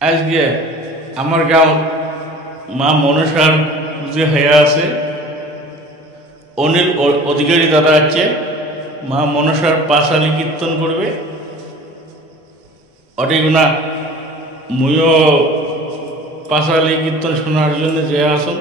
আজকে আমার গাঁও মা মনসার পুজো হয়ে আছে। অনিল অধিকারী দাদা আছে, মা মনসার পাশালি কীর্তন করবে। অটিগুনা মুইও পাশালি কীর্তন শোনার জন্য যে আসুন।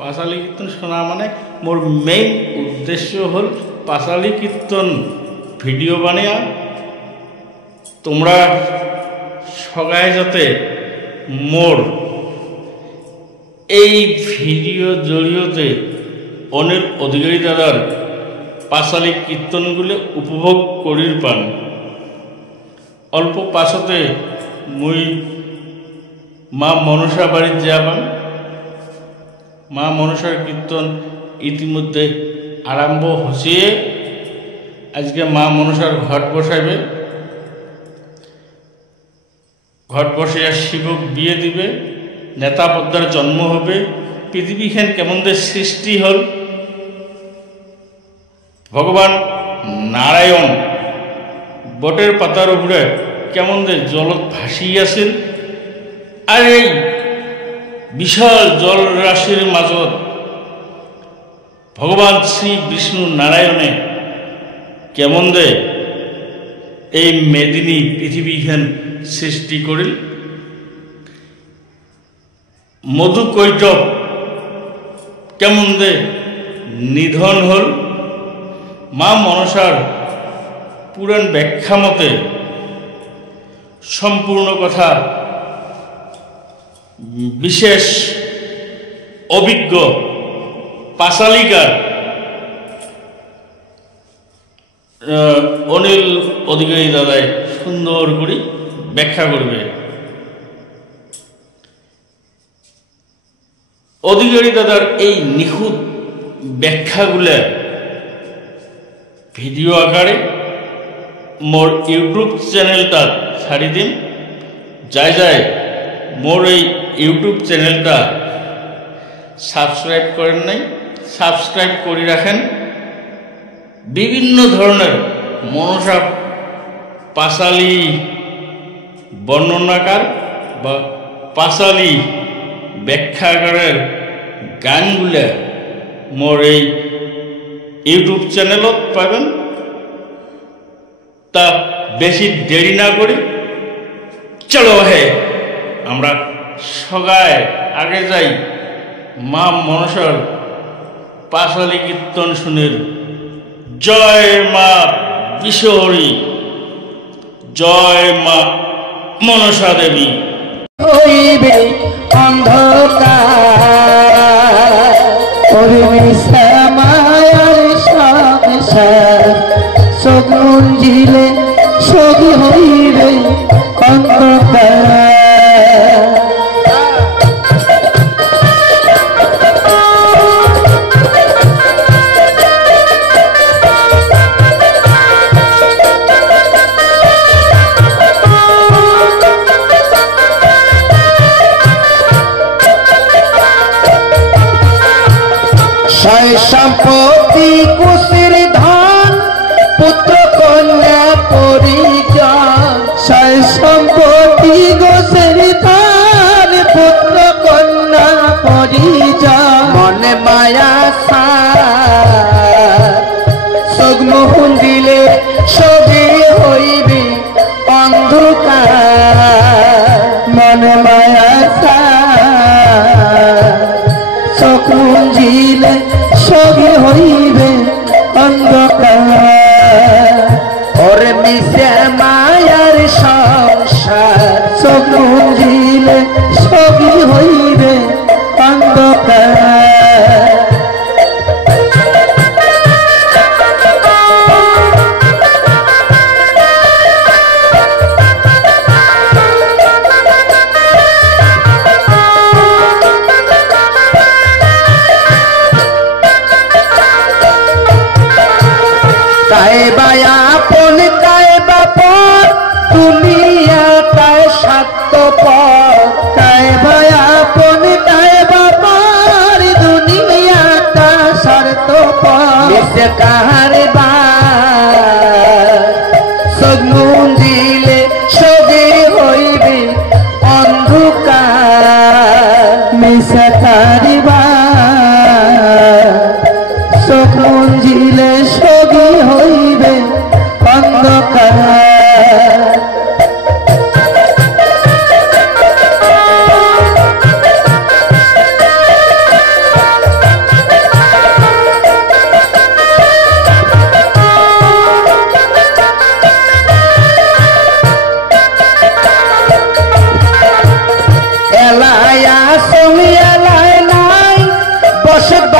পাশালি কীর্তন শোনা মানে মোর মেইন উদ্দেশ্য হল পাশালি কীর্তন ভিডিও বানিয়া তোমরা সবাই যাতে মোর এই ভিডিও জড়িয়ে অনিল অধিকারী দাদার পাশালি কীর্তনগুলো উপভোগ করির পান। অল্প পাশতে মুই মা মনসা বাড়ির যাবান। মা মনসার কীর্তন ইতিমধ্যে আরম্ভ হচ্ছে। আজকে মা মনসার ঘট বসাইবে, ঘট বসাইয়া শিবক বিয়ে দিবে, নেতা পদ্মার জন্ম হবে। পৃথিবীখান কেমন দে সৃষ্টি হল, ভগবান নারায়ণ বটের পাতার উপরে কেমন দে জলত ভাসিয়াছেন। আর এই বিশাল জল রাশির মাজত ভগবান শ্রী বিষ্ণু নারায়ণে কেমন দে এই মেদিনী পৃথিবীখান সৃষ্টি করিল। মধু কৈটব কেমন দে নিধন হল। মা মনসার পুরাণ ব্যাখ্যা মতে সম্পূর্ণ কথা বিশেষ অভিজ্ঞ পাশালিকার অনিল অধিকারী দাদায় সুন্দর করে ব্যাখ্যা করবে। অধিকারী দাদার এই নিখুঁত ব্যাখ্যাগুলো ভিডিও আকারে মোর ইউটিউব চ্যানেলটা ছাড়ি দিন। যায় যায় মোর এই ইউটিউব চ্যানেলটা সাবস্ক্রাইব করেন নাই, সাবস্ক্রাইব করে রাখেন। বিভিন্ন ধরনের মনসা পাশালি বর্ণনাকার বা পাশালি ব্যাখ্যাকারের গানগুলা মোর এই ইউটিউব চ্যানেলত পাবেন। তা বেশি দেরি না করি চলো হে আমরা সবাই আগে যাই মা মনসার পাশালি কীর্তন শুনির। জয় মা বিশ্বহরি, জয় মা মনসা দেবী। হইবে অন্ধকার মায়ার সংসার, সগুঞ্জিলে সগি হইবে অন্ধকার। সম্পত্তি কুশির ধন পুত্র কন্যা পরিজন, সয় সম্পত্তি গোসের ধন পুত্র কন্যা পরিজন। মনে মায়া সগমোহন দিলে সবে হইবে অন্ধকার। মনে মায়া সকুঞ্জিলে সবে হইবে অন্ধকার। ওরে মিশে মায়ার সংসার, সকুঞ্জিলে সবে হইবে অন্ধকার। আপন কায়বা পর দুনিয়া তায় স্বার্থপর। কায়বা আপন কায়বা পর দুনিয়া তা স্বার্থপর। কাহার বা সগুঞ্জিলে সবে হইবে অন্ধ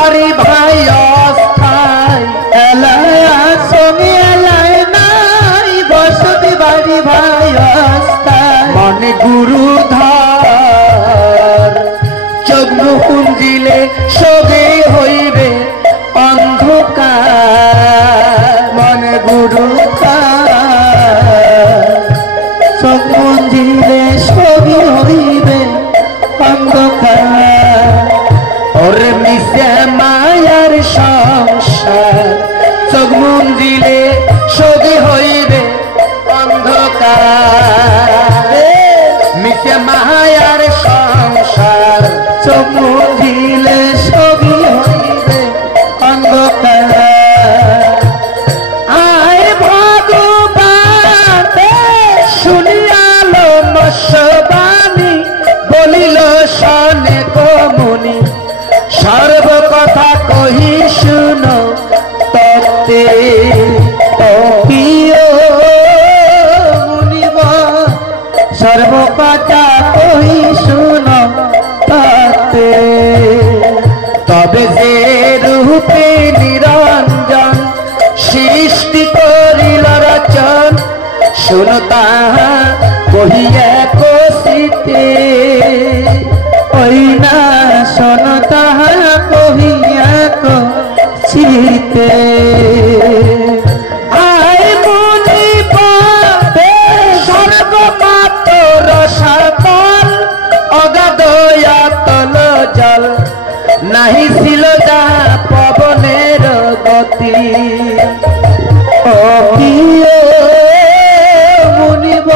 বাড়ি ভাই অস্থায় এলায় আসমি এলায় নাই বসতি বাড়ি ভাই অস্থায় মনে গুরুধর চোখ মুকুঞ্জিলে সবে হইবে অন্ধকার মনে গুরুধর চোখ মুকুঞ্জিলে সবে হইবে অন্ধকার ওরে মিশে মায়ার সংসার চোখ মুঞ্জিলে সবে হইবে অন্ধকার মিশে মায়ার সংসার চোখ মুঞ্জিলে সবে হইবে অন্ধকার আয় ভগবান শুনিয়ালো মৎস্যবাণী বলিল শনে কমুনি সর্ব কথা কহি শুনো তত্ত্বে মুনিব সর্ব কথা কহি শুনো তত্ত্বে তবে যে রূপে নিরঞ্জন সৃষ্টি করিল রচন শুনো তাহা কহিয়া কষিতে ওই না শোন তাহা কহিয়া কষিতে আয় মুনি সর্বমাত্র রসাতল অগাধয়া তল জল নাহি ছিল যা পবনের গতি মুনিব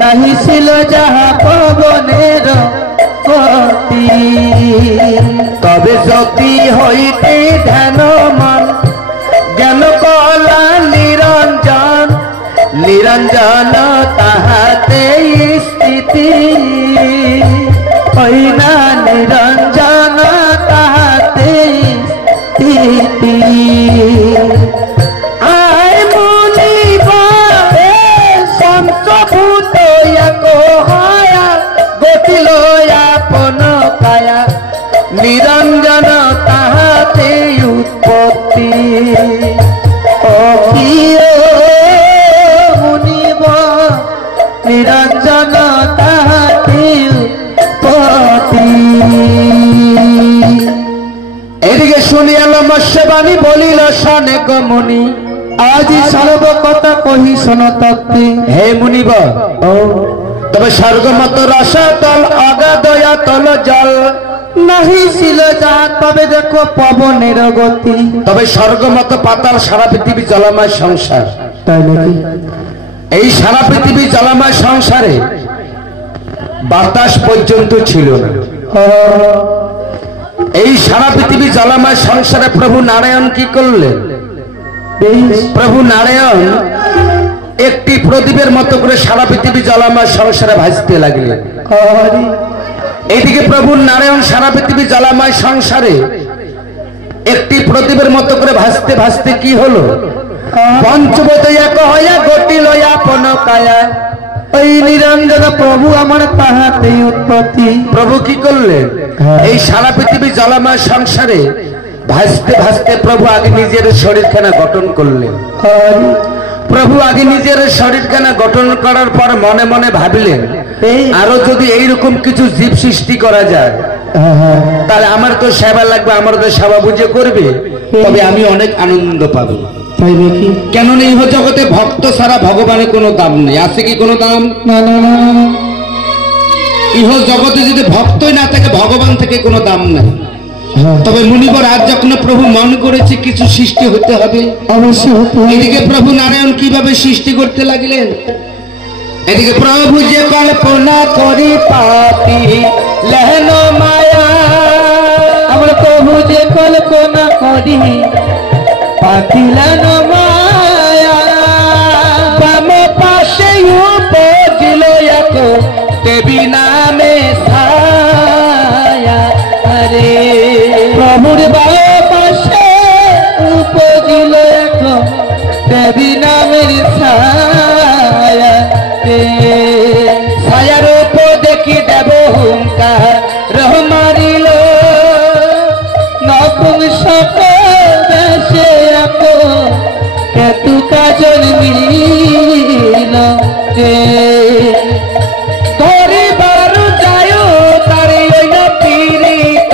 নাহি ছিল যাহা পবনের গতি তবে জ্যোতি হইতে ধ্যান মন জ্ঞান কলা নিরঞ্জন নিরঞ্জন তাহাতে স্থিতি হইনা নিরঞ্জন তাহাতে স্থিতি আয় মুনিব সন্তভূত হয়া গতিল আপন কায়া নিরঞ্জন তাহাতে উৎপত্তি মুনিব নিরঞ্জন তাহাতে উৎপত্তি এদিকে শুনিয়াল মৎস্যবাণী বলিল শনেক মুনি আজি সর্ব কথা কহি শোন তত্ত্বে হে মুনিব তবে স্বর্গমত রসাতল অগাধয়া তল জল নাহি ছিল যা তবে দেখো পবনের গতি তবে স্বর্গমত পাতাল সারা পৃথিবী জলময় সংসার তাই নাকি এই সারা পৃথিবী জলময় সংসারে বাতাস পর্যন্ত ছিল না এই সারা পৃথিবী জলময় সংসারে প্রভু নারায়ণ কি করলেন প্রভু নারায়ণ একটি প্রদীপের মতো করে সারা পৃথিবী জলময় সংসারে ভাসতে লাগলেন এইদিকে প্রভু নারায়ণ সারা পৃথিবী জলময় সংসারে একটি প্রদীপের মতো করে ভাসতে ভাসতে কি হলো পঞ্চবত এক হইয়া গতিল আপন কায়া ওই নিরঞ্জন প্রভু আমার তাহাতে উৎপত্তি প্রভু কি করলেন এই সারা পৃথিবী জলময় সংসারে ভাসতে ভাসতে প্রভু আগে নিজের শরীরখানা গঠন করলেন প্রভু আগে নিজের শরীরখানা গঠন করার পর মনে মনে ভাবিলেন আরো যদি এইরকম কিছু জীব সৃষ্টি করা যায় তাহলে আমার তো সেবা লাগবে আমার তো সেবা বুঝে করবে তবে আমি অনেক আনন্দ পাবো কেন নেই জগতে ভক্ত ছাড়া ভগবানের কোনো দাম নেই আছে কি কোনো দাম না না না ইহ জগতে যদি ভক্তই না থাকে ভগবান থেকে কোনো দাম নাই তবে মুনিবর আজ যখন প্রভু মন করেছে কিছু সৃষ্টি হতে হবে অবশ্যই এদিকে প্রভু নারায়ণ কিভাবে সৃষ্টি করতে লাগলেন এদিকে প্রভু যে কল্পনা করি পাপি লহন মায়া আমার প্রভু যে কল্পনা করি পাপি লহন মায়া বাম পাশে উপজিল এক দেবী নামে ছায়া আরে প্রভুর বাম পাশে উপজিল এক দেবী নামের ছায়া ছায়ার উপর দেখি দেব হুঙ্কার রহমারিল নব জন্মিল ধরি বারু যায় তারে ওই না পীড়িত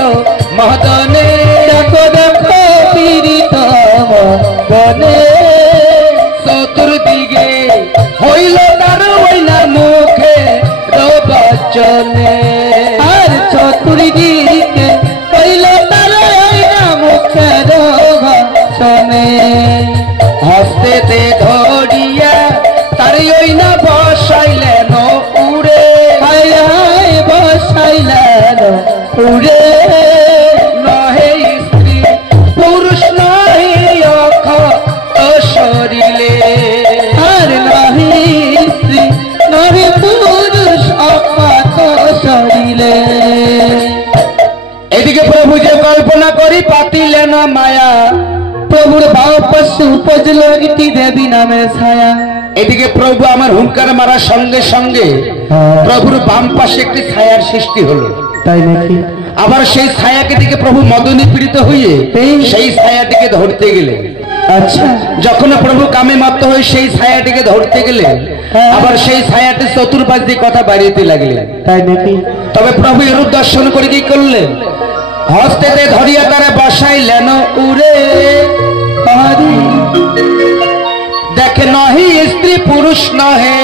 মদনে দেখো দেখো পীড়িত মদনে চতুর্দিকে হইল তার ওই না মুখে বচনে আর চতুর্দিকে হইল তার ওই না মুখে বচনে হস্তেতে ধরিয়া তার ওই না বসাইলেন উড়ে বসাইলেন উড়ে নহে স্ত্রী পুরুষ নহে অখ শরীরে আর নহে স্ত্রী নহে পুরুষ অখ শরীরে এদিকে প্রভু যে কল্পনা করি পাতিলেন মায়া প্রভুর ভাব পশু উপজল ইতি দেবী নামে ছায়া এদিকে প্রভু আমার হুঙ্কার মারার সঙ্গে সঙ্গে প্রভুর বাম পাশে একটি ছায়ার সৃষ্টি হলো তাই নাকি আবার সেই ছায়াকে দিকে প্রভু মদনী পীড়িত হয়ে সেই ছায়াটিকে ধরতে গেলে আচ্ছা যখন প্রভু কামে মত্ত হয়ে সেই ছায়াটিকে ধরতে গেলে আবার সেই ছায়াটি চতুর্পাশ দিয়ে কথা বাড়িতে লাগলেন তাই নাকি তবে প্রভু এরূপ দর্শন করে কি করলেন হস্তেতে ধরিয়া তারা বসাইলেন উড়ে দেখে নহি স্ত্রী পুরুষ নহে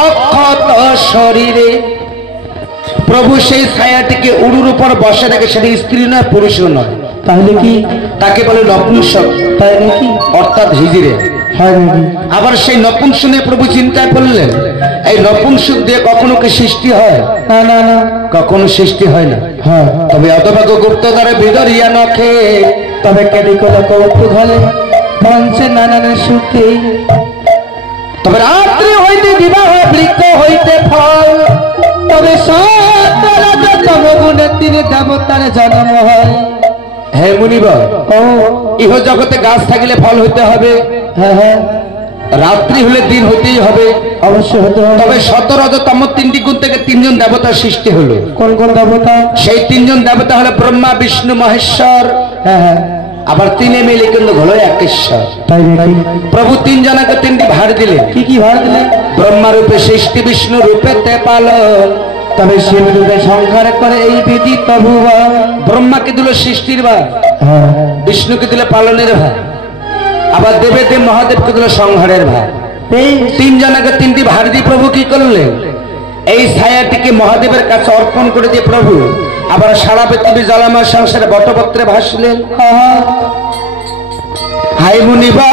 অক্ষত শরীরে প্রভু সেই ছায়াটিকে উড়ুর উপর বসে দেখে সেটা স্ত্রী নয় পুরুষও নয় তাহলে কি তাকে বলে নপুংসক তাই নাকি অর্থাৎ হিজড়ে আবার সেই নপুংসক নিয়ে প্রভু চিন্তায় করলেন এই নপুংসক দিয়ে কখনো কি সৃষ্টি হয় না না না কখনো সৃষ্টি হয় না হ্যাঁ তবে অতভাগ্য গুপ্ত দ্বারা বিদরিয়া নখে তবে কেলি কোলা কৌতুক হলে মঞ্চে নানান সুখে তবে রাত্রি হইতে বিবাহ বৃক্ষ হইতে ফল তবে সতম গুণে তিনি দেবতার জন্ম হয় হে মুনিবর ও ইহ জগতে গাছ থাকিলে ফল হইতে হবে হ্যাঁ হ্যাঁ রাত্রি হলে দিন হইতেই হবে অবশ্যই হতে হবে তবে সতরজতম তিনটি গুণ থেকে তিনজন দেবতার সৃষ্টি হলো কোন কোন দেবতা সেই তিনজন দেবতা হলো ব্রহ্মা বিষ্ণু মহেশ্বর হ্যাঁ হ্যাঁ আবার তিনে মিলে কিন্তু হলো একেশ্বর তাই নাকি প্রভু তিনজনকে তিনটি ভার দিলেন কি কি ভার দিলেন ব্রহ্মা রূপে সৃষ্টি বিষ্ণু রূপে তে পালন তবে শিব রূপে সংহার করে এই বিধি প্রভু ব্রহ্মাকে দিল সৃষ্টির ভার বিষ্ণুকে দিল পালনের ভার আবার দেবে দেব মহাদেবকে দিল সংহারের ভার তিনজনকে তিনটি ভার দিয়ে প্রভু কি করলেন এই ছায়াটিকে মহাদেবের কাছে অর্পণ করে দিয়ে প্রভু আবার সারা পৃথিবী জলাময় সংসারে বটপত্রে ভাসলেন হাই মুনিবা